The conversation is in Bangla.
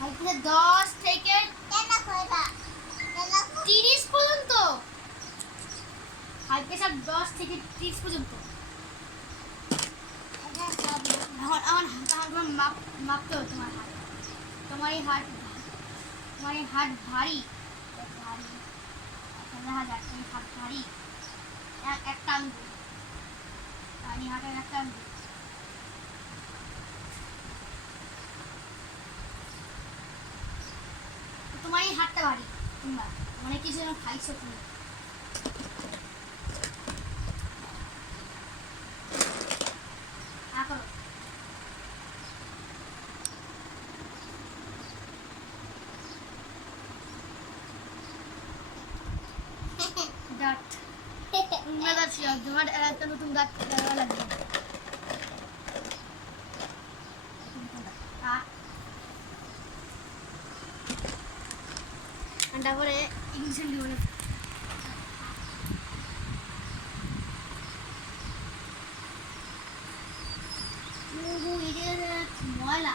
10 থেকে 30 পর্যন্ত। হাই প্রেসার 10 থেকে 30 পর্যন্ত। এখন মাপতে হবে তোমার হাত। তোমার এই হাত ভারী। হাত ভারী। একটা আঙ্গুল। আর এই হাতের একটা আঙ্গুল। তোমার এই হাতটা ভারী। তোমরা অনেক কিছু খাইছো তুমি। দাঁত তোমরা দাঁত ছিল তোমার একটা নতুন দাঁত লাগবে। তারপরে ইঞ্জেকশন দিব না। ময়লা